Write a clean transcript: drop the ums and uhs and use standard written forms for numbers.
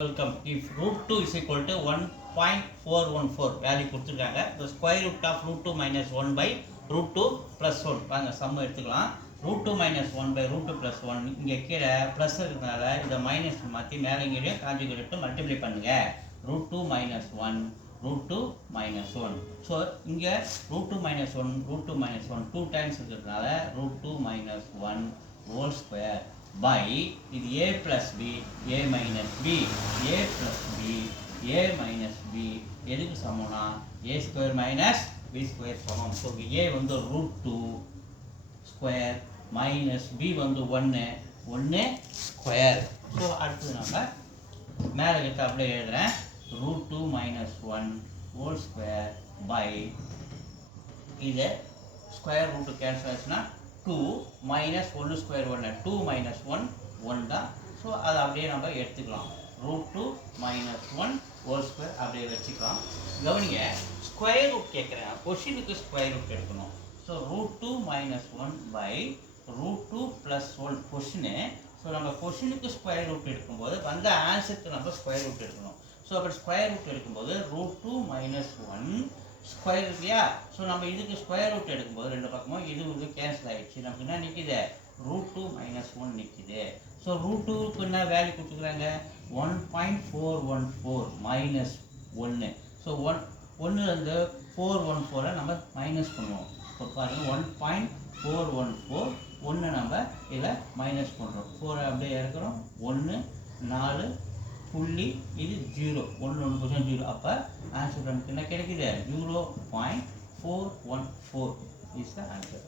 Welcome. If root 2 is equal to 1.414 value கொடுத்துருக்காங்க, the square root of root 2 minus 1 by root 2 plus 1 பாருங்க சம்ம எடுத்துக்கலாம். root 2 minus 1 by root 2 plus 1 இங்கே கீழே plus இருக்கிறதுனால இதை மைனஸ் மாற்றி மேலே இங்கே கான்ஜுகேட் எடுத்து மல்டிப்ளை பண்ணுங்க. root 2 minus 1 root 2 minus 1. So இங்கே root 2 minus 1 root 2 minus 1 2 times இருக்கிறதுனால root 2 minus 1 whole square by இது a plus b a minus b a plus b a minus b எதுக்கு சமம்னா a square minus b square சமம். So a வந்து root 2 square minus b வந்து 1 square. So அடுத்து நம்ம மேலே கிட்ட அப்படியே எழுதுறேன் root 2 minus 1 whole square by இது ஸ்கொயர் ரூட் கேன்சல் ஆச்சுன்னா 2 minus 1 square 1 2 minus 1 தான். ஸோ அதை அப்படியே நம்ம எடுத்துக்கலாம். root 2 minus 1 whole square அப்படியே வச்சுக்கலாம். கவனிங்க ஸ்கொயர் ரூட் கேட்குறேன், கொஷினுக்கு ஸ்கொயர் ரூட் எடுக்கணும். So root 2 minus 1 by root 2 plus 1 question. So நம்ம கொஷினுக்கு ஸ்கொயர் ரூட் எடுக்கும்போது வந்த ஆன்சருக்கு நம்ம ஸ்கொயர் ரூட் எடுக்கணும். ஸோ அப்படி ஸ்கொயர் ரூட் எடுக்கும்போது root 2 minus 1 ஸ்கொயர் இல்லையா. ஸோ நம்ம இதுக்கு ஸ்கொயர் ரூட் எடுக்கும்போது ரெண்டு பக்கமும் இது வந்து கேன்சல் ஆகிடுச்சு. நமக்கு என்ன நிற்கிது root 2 minus 1 நிற்கிது. ஸோ root 2க்கு என்ன வேல்யூ கொடுத்துக்கிறாங்க 1.414 minus 1. ஸோ ஒன்றுலேருந்து 414 நம்ம மைனஸ் பண்ணுவோம். இப்போ பாருங்கள் 1.414 ஒன்று நம்ம இதில் மைனஸ் பண்ணுறோம். 4 அப்படியே இறக்குறோம் 1 4 புள்ளி இது 0 1 0. அப்போ ஆன்சர் நமக்கு என்ன கிடைக்குது 0.414 இஸ் த ஆன்சர்.